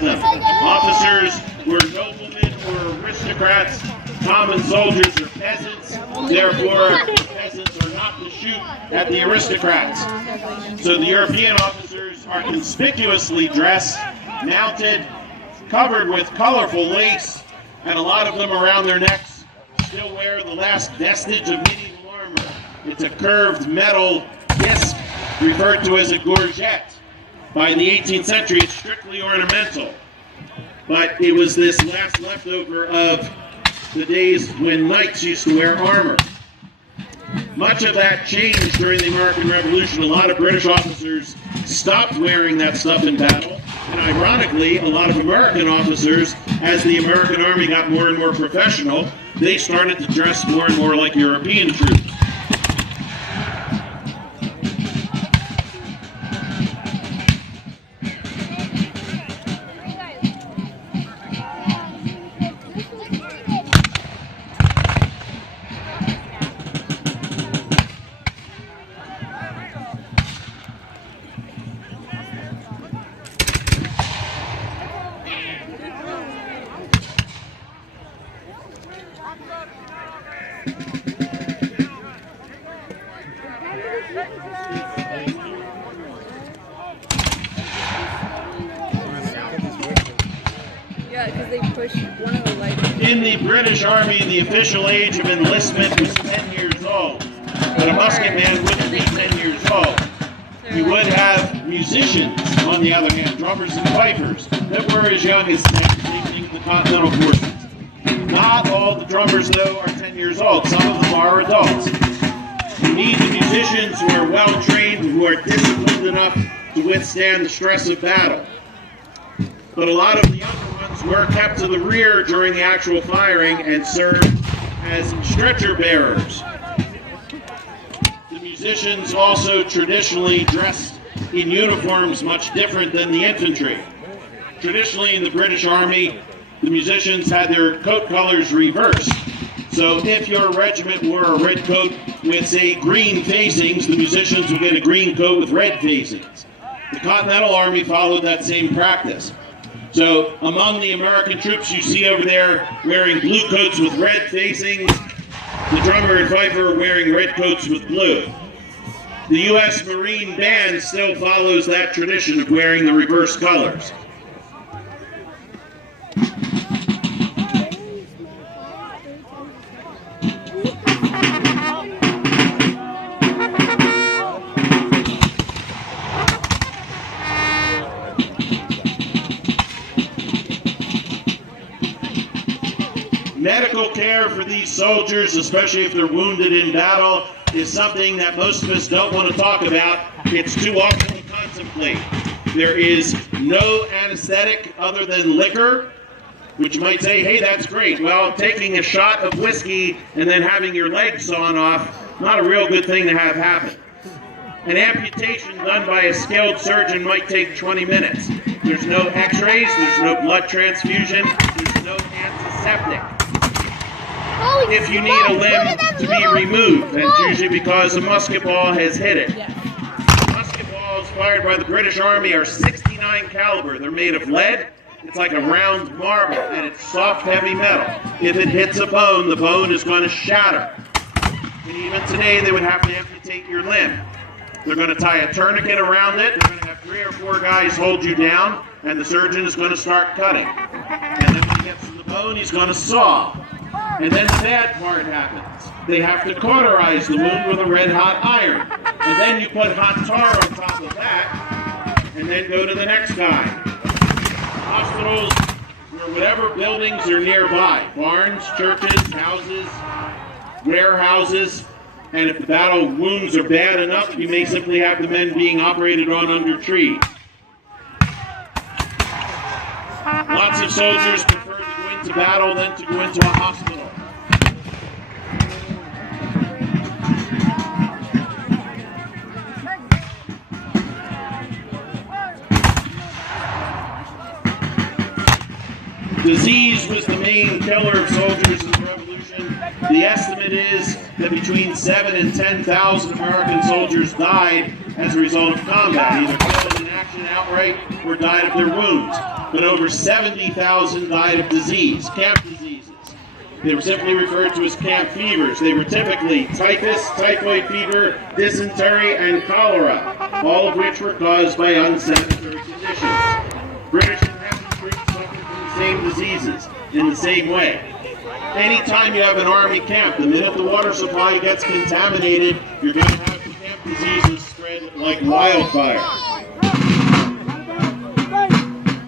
them. Officers were noblemen or aristocrats, common soldiers or peasants. Therefore, the peasants are not to shoot at the aristocrats. So the European officers are conspicuously dressed, mounted, covered with colorful lace, and a lot of them around their necks still wear the last vestige of medieval armor. It's a curved metal disc referred to as a gorget. By the 18th century, it's strictly ornamental. But it was this last leftover of the days when knights used to wear armor. Much of that changed during the American Revolution. A lot of British officers stopped wearing that stuff in battle. And ironically, a lot of American officers, as the American Army got more and more professional, they started to dress more and more like European troops. In the British Army, the official age of enlistment was 10 years old, but a musket man wouldn't be 10 years old. You would have musicians, on the other hand, drummers and fifers, that were as young as 10, same thing in the Continental Forces. Not all the drummers, though, are 10 years old. Some of them are adults. You need the musicians who are well-trained, who are disciplined enough to withstand the stress of battle. But a lot of the younger ones were kept to the rear during the actual firing and served as stretcher bearers. The musicians also traditionally dressed in uniforms much different than the infantry. Traditionally in the British Army, the musicians had their coat colors reversed. So if your regiment wore a red coat with, say, green facings, the musicians would get a green coat with red facings. The Continental Army followed that same practice. So among the American troops you see over there wearing blue coats with red facings, the drummer and fifer are wearing red coats with blue. The U.S. Marine Band still follows that tradition of wearing the reverse colors. Medical care for these soldiers, especially if they're wounded in battle, is something that most of us don't want to talk about. It's too awful to contemplate. There is no anesthetic other than liquor, which you might say, hey, that's great. Well, taking a shot of whiskey and then having your leg sawn off, not a real good thing to have happen. An amputation done by a skilled surgeon might take 20 minutes. There's no x-rays, there's no blood transfusion, there's no antiseptic. If you need a limb to be removed, that's usually because a musket ball has hit it. Musket balls fired by the British Army are 69 caliber. They're made of lead. It's like a round marble, and it's soft, heavy metal. If it hits a bone, the bone is going to shatter. And even today, they would have to amputate your limb. They're going to tie a tourniquet around it. They're going to have 3 or 4 guys hold you down, and the surgeon is going to start cutting. And then when he gets to the bone, he's going to saw. And then the bad part happens. They have to cauterize the wound with a red-hot iron. And then you put hot tar on top of that, and then go to the next guy. Hospitals, or whatever buildings are nearby. Barns, churches, houses, warehouses. And if the battle wounds are bad enough, you may simply have the men being operated on under trees. Lots of soldiers prefer to go into battle than to go into a hospital. Disease was the main killer of soldiers in the Revolution. The estimate is that between 7,000 and 10,000 American soldiers died as a result of combat, either killed in action outright or died of their wounds. But over 70,000 died of disease, camp diseases. They were simply referred to as camp fevers. They were typically typhus, typhoid fever, dysentery, and cholera, all of which were caused by unsanitary conditions. British and Hessian troops suffered from the same diseases in the same way. Anytime you have an army camp, the minute the water supply gets contaminated, you're going to have the camp diseases spread like wildfire.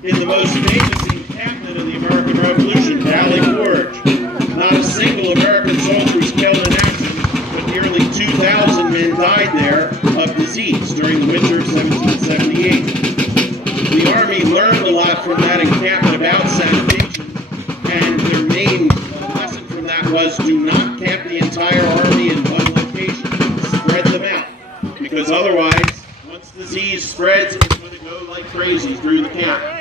In the most famous encampment of the American Revolution, Valley Forge, not a single American soldier was killed in action, but nearly 2,000 men died there of disease during the winter of 1778. The Army learned a lot from that encampment about sanitation, and their main lesson from that was do not camp the entire Army in one location. Spread them out, because otherwise, once disease spreads, it's going to go like crazy through the camp.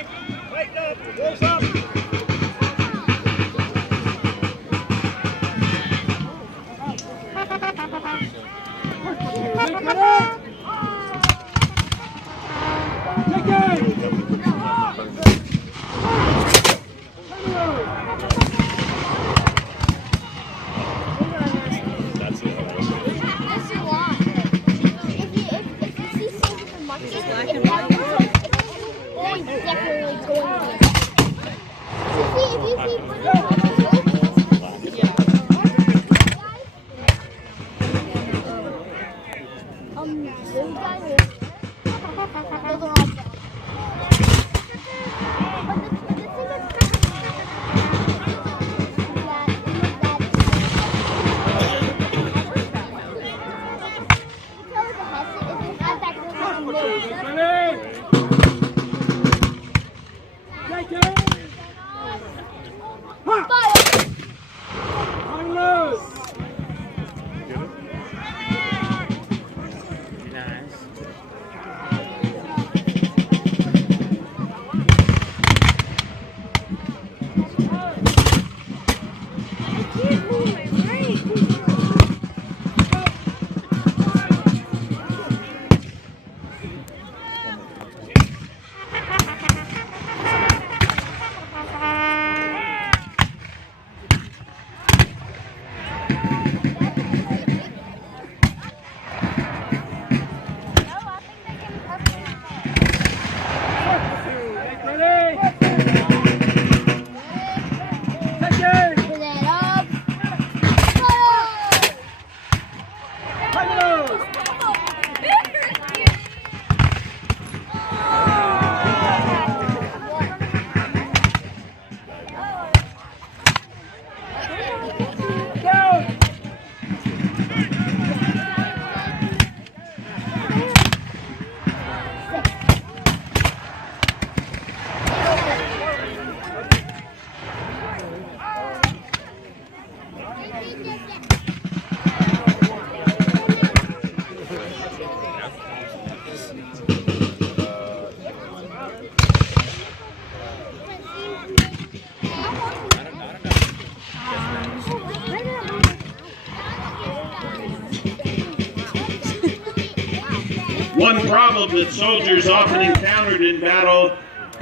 One problem that soldiers often encountered in battle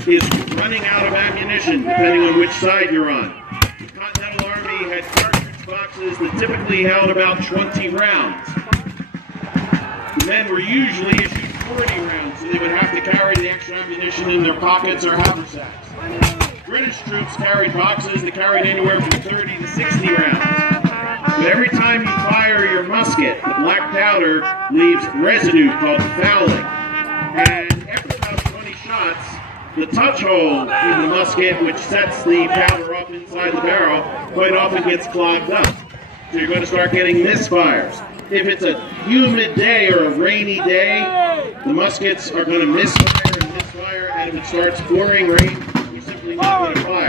is running out of ammunition, depending on which side you're on. The Continental Army had cartridge boxes that typically held about 20 rounds. The men were usually issued 40 rounds, so they would have to carry the extra ammunition in their pockets or haversacks. British troops carried boxes that carried anywhere from 30 to 60 rounds. But every time you fire your musket, the black powder leaves residue called fouling. And after about 20 shots, the touch hole in the musket, which sets the powder up inside the barrel, quite often gets clogged up. So you're going to start getting misfires. If it's a humid day or a rainy day, the muskets are going to misfire, and if it starts pouring rain, you're simply not going to fire.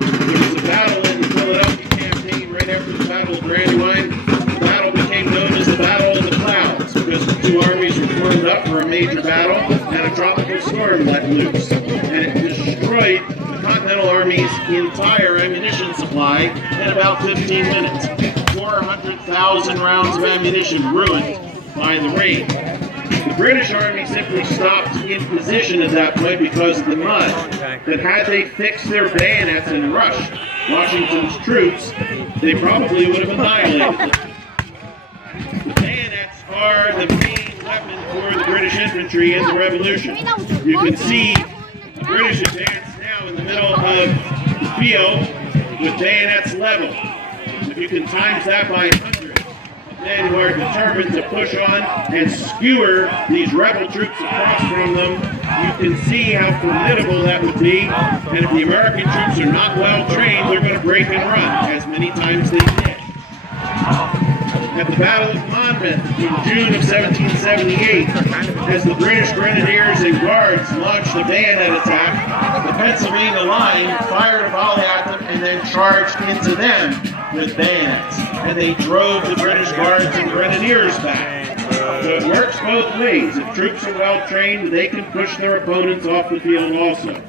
There was a battle in the Philadelphia campaign right after the Battle of Brandywine. The battle became known as the Battle of the Clouds because the two armies were formed up for a major battle and a tropical storm let loose. And it destroyed the Continental Army's entire ammunition supply in about 15 minutes. 400,000 rounds of ammunition ruined by the rain. The British Army simply stopped in position at that point because of the mud. That had they fixed their bayonets and rushed Washington's troops, they probably would have annihilated them. The bayonets are the main weapon for the British infantry in the Revolution. You can see the British advance now in the middle of the field with bayonets level. If you can times that by 100, men who are determined to push on and skewer these rebel troops across from them, you can see how formidable that would be. And if the American troops are not well trained, they're going to break and run, as many times they did. At the Battle of Monmouth in June of 1778, as the British Grenadiers and Guards launched a bayonet attack, the Pennsylvania line fired a volley at them and then charged into them with bayonets. And they drove the British Guards and Grenadiers back. So it works both ways. If troops are well trained, they can push their opponents off the field also.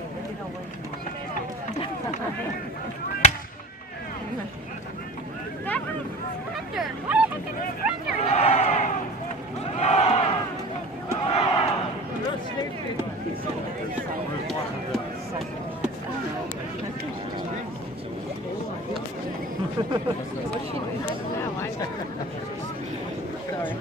Sorry.